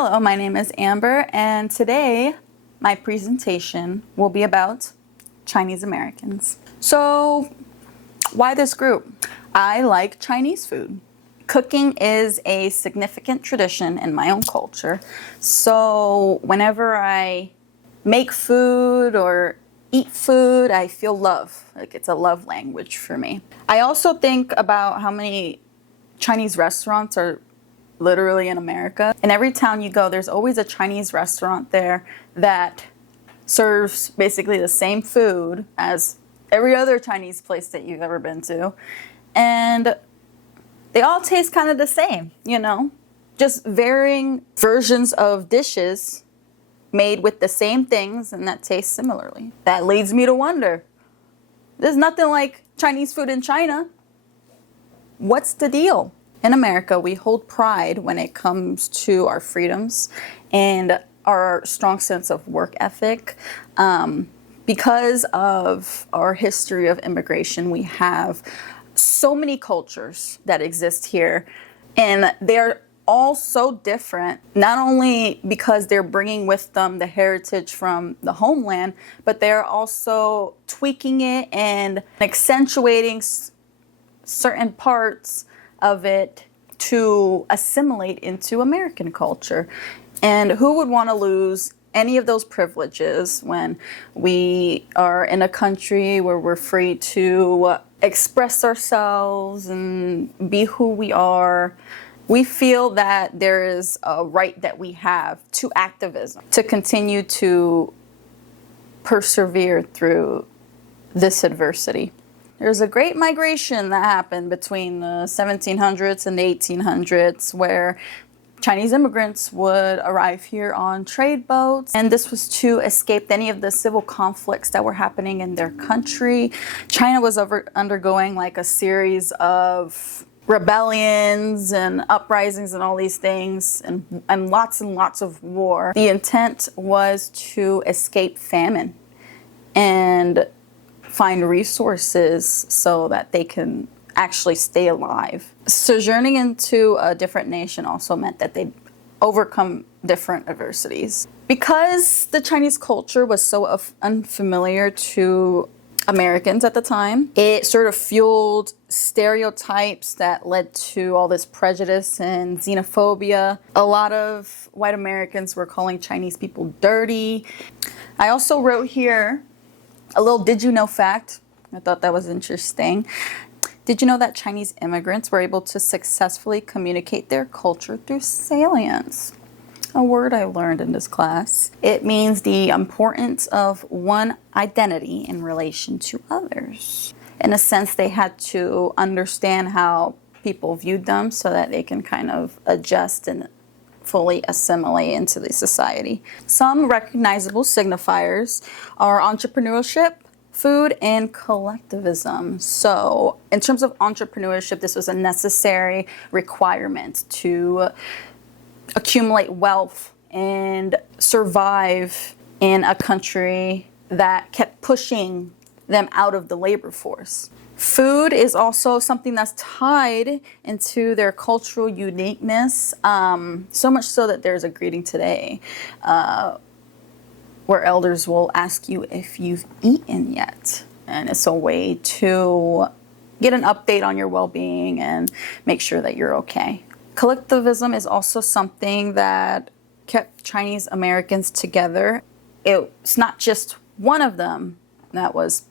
Hello, my name is Amber, and today my presentation will be about Chinese Americans. So, why this group? I like Chinese food. Cooking is a significant tradition in my own culture, so whenever I make food or eat food, I feel love. Like it's a love language for me. I also think about how many Chinese restaurants are literally in America. In every town you go, there's always a Chinese restaurant there that serves basically the same food as every other Chinese place that you've ever been to. And they all taste kind of the same, you know? Just varying versions of dishes made with the same things and that taste similarly. That leads me to wonder, there's nothing like Chinese food in China. What's the deal? In America, we hold pride when it comes to our freedoms and our strong sense of work ethic. Because of our history of immigration, we have so many cultures that exist here, and they're all so different, not only because they're bringing with them the heritage from the homeland, but they're also tweaking it and accentuating certain parts of it to assimilate into American culture. And who would want to lose any of those privileges when we are in a country where we're free to express ourselves and be who we are? We feel that there is a right that we have to activism, to continue to persevere through this adversity. There's a great migration that happened between the 1700s and the 1800s where Chinese immigrants would arrive here on trade boats, and this was to escape any of the civil conflicts that were happening in their country. China was undergoing like a series of rebellions and uprisings and all these things and lots of war. The intent was to escape famine and find resources so that they can actually stay alive. Sojourning into a different nation also meant that they'd overcome different adversities. Because the Chinese culture was so unfamiliar to Americans at the time, it sort of fueled stereotypes that led to all this prejudice and xenophobia. A lot of white Americans were calling Chinese people dirty. I also wrote here a little did you know fact. I thought that was interesting. Did you know that Chinese immigrants were able to successfully communicate their culture through salience? A word I learned in this class. It means the importance of one identity in relation to others. In a sense, they had to understand how people viewed them so that they can kind of adjust and fully assimilate into the society. Some recognizable signifiers are entrepreneurship, food, and collectivism. So in terms of entrepreneurship, this was a necessary requirement to accumulate wealth and survive in a country that kept pushing them out of the labor force. Food is also something that's tied into their cultural uniqueness, so much so that there's a greeting today where elders will ask you if you've eaten yet. And it's a way to get an update on your well-being and make sure that you're okay. Collectivism is also something that kept Chinese Americans together. It's not just one of them that was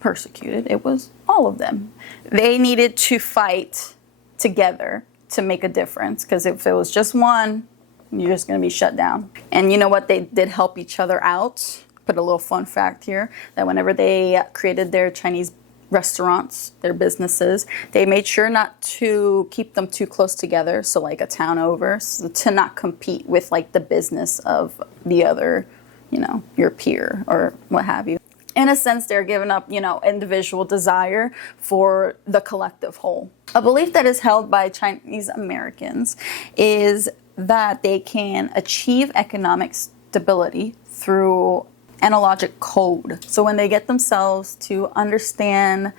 persecuted, it was all of them. They needed to fight together to make a difference, because if it was just one, you're just going to be shut down. And you know what? They did help each other out. Put a little fun fact here, that whenever they created their Chinese restaurants, their businesses, they made sure not to keep them too close together, so like a town over, so to not compete with like the business of the other, you know, your peer or what have you. In a sense, they're giving up, you know, individual desire for the collective whole. A belief that is held by Chinese Americans is that they can achieve economic stability through analogic code. So when they get themselves to understand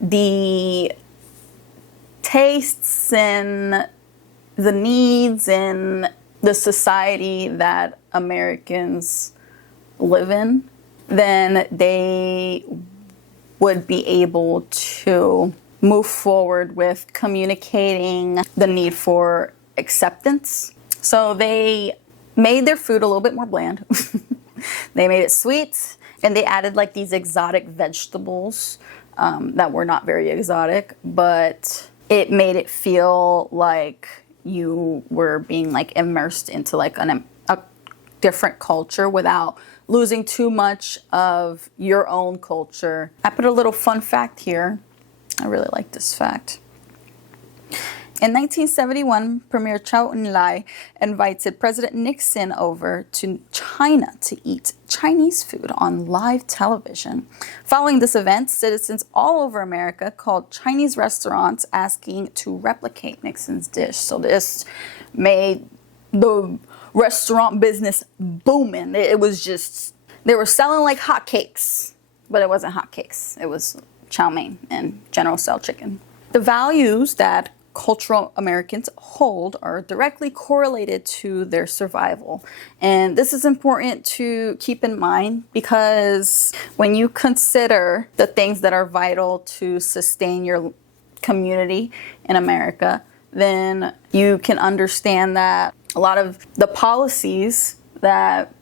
the tastes and the needs and the society that Americans live in, then they would be able to move forward with communicating the need for acceptance. So they made their food a little bit more bland. They made it sweet, and they added like these exotic vegetables that were not very exotic, but it made it feel like you were being like immersed into like a different culture without losing too much of your own culture. I put a little fun fact here. I really like this fact. In 1971, Premier Zhou Enlai invited President Nixon over to China to eat Chinese food on live television. Following this event, citizens all over America called Chinese restaurants asking to replicate Nixon's dish. So this made the restaurant business booming. It was just, they were selling like hotcakes, but it wasn't hotcakes. It was chow mein and General Tso chicken. The values that cultural Americans hold are directly correlated to their survival. And this is important to keep in mind because when you consider the things that are vital to sustain your community in America, then you can understand that a lot of the policies that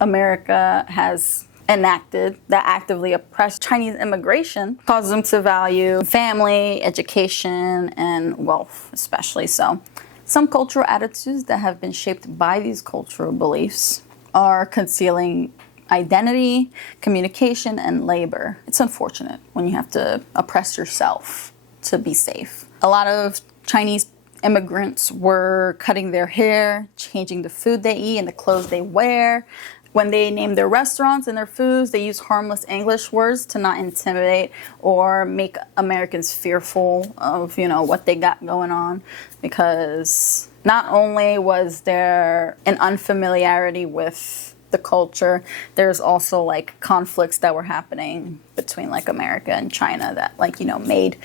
America has enacted that actively oppress Chinese immigration causes them to value family, education, and wealth, especially. So some cultural attitudes that have been shaped by these cultural beliefs are concealing identity, communication, and labor. It's unfortunate when you have to oppress yourself to be safe. A lot of Chinese immigrants were cutting their hair, changing the food they eat and the clothes they wear. When they name their restaurants and their foods, they use harmless English words to not intimidate or make Americans fearful of, what they got going on. Because not only was there an unfamiliarity with the culture, there's also like conflicts that were happening between like America and China that made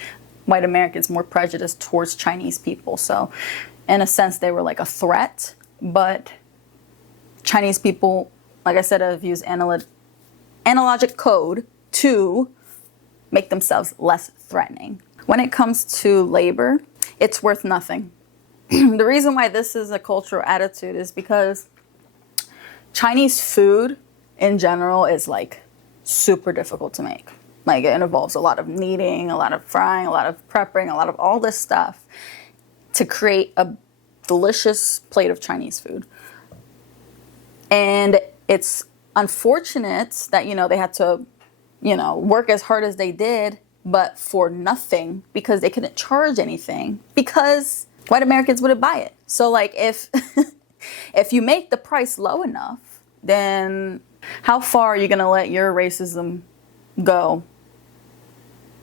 white Americans more prejudiced towards Chinese people. So in a sense, they were like a threat, but Chinese people, like I said, have used analogic code to make themselves less threatening. When it comes to labor, it's worth nothing. The reason why this is a cultural attitude is because Chinese food in general is like super difficult to make. Like it involves a lot of kneading, a lot of frying, a lot of prepping, a lot of all this stuff to create a delicious plate of Chinese food. And it's unfortunate that, they had to, work as hard as they did, but for nothing because they couldn't charge anything because white Americans wouldn't buy it. So like if you make the price low enough, then how far are you going to let your racism go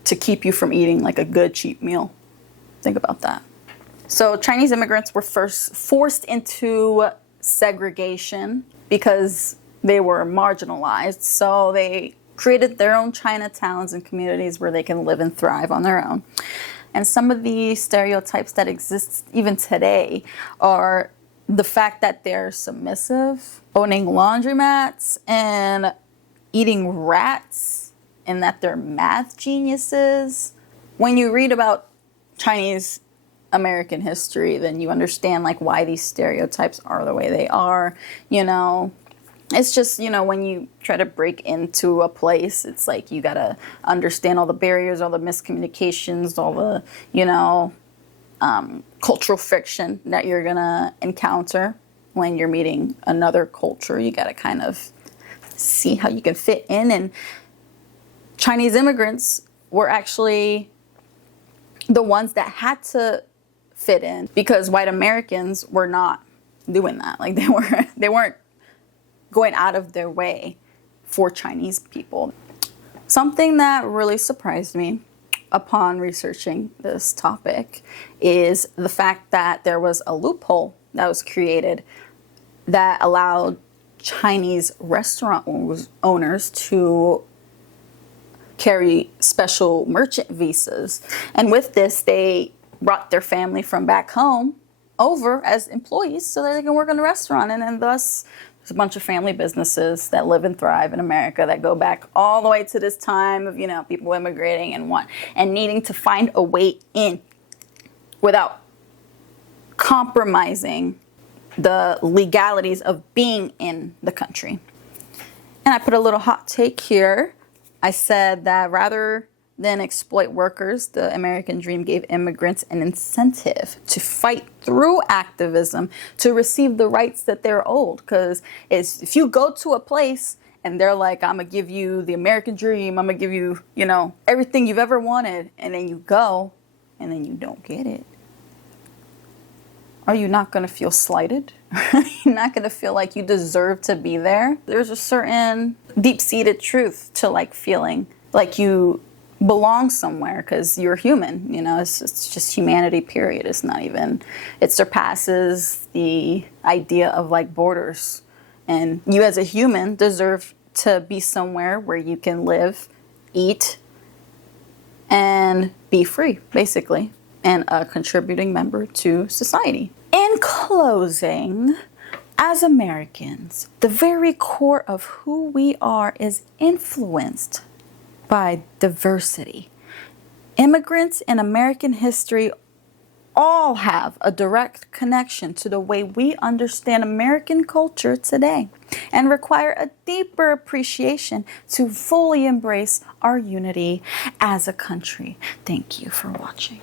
to keep you from eating like a good cheap meal? Think about that. So Chinese immigrants were first forced into segregation because they were marginalized. So they created their own Chinatowns and communities where they can live and thrive on their own. And some of the stereotypes that exist even today are the fact that they're submissive, owning laundromats, and eating rats, and that they're math geniuses. When you read about Chinese American history, then you understand like why these stereotypes are the way they are. It's just, when you try to break into a place, it's like you gotta understand all the barriers, all the miscommunications, all the, cultural friction that you're gonna encounter when you're meeting another culture. You gotta kind of see how you can fit in. And Chinese immigrants were actually the ones that had to fit in because white Americans were not doing that. Like they weren't going out of their way for Chinese people. Something that really surprised me upon researching this topic is the fact that there was a loophole that was created that allowed Chinese restaurant owners to carry special merchant visas. And with this, they brought their family from back home over as employees so that they can work in the restaurant. And then thus, there's a bunch of family businesses that live and thrive in America that go back all the way to this time of, people immigrating and needing to find a way in without compromising the legalities of being in the country. And I put a little hot take here. I said that rather than exploit workers, the American dream gave immigrants an incentive to fight through activism to receive the rights that they're owed. Because if you go to a place and they're like, I'm going to give you the American dream, I'm going to give you, everything you've ever wanted, and then you go and then you don't get it, are you not going to feel slighted? Are you not going to feel like you deserve to be there? There's a certain deep-seated truth to feeling like you belong somewhere because you're human. It's just humanity, period. It's not even, it surpasses the idea of borders. And you as a human deserve to be somewhere where you can live, eat, and be free, basically, and a contributing member to society. In closing, as Americans, the very core of who we are is influenced by diversity. Immigrants in American history all have a direct connection to the way we understand American culture today and require a deeper appreciation to fully embrace our unity as a country. Thank you for watching.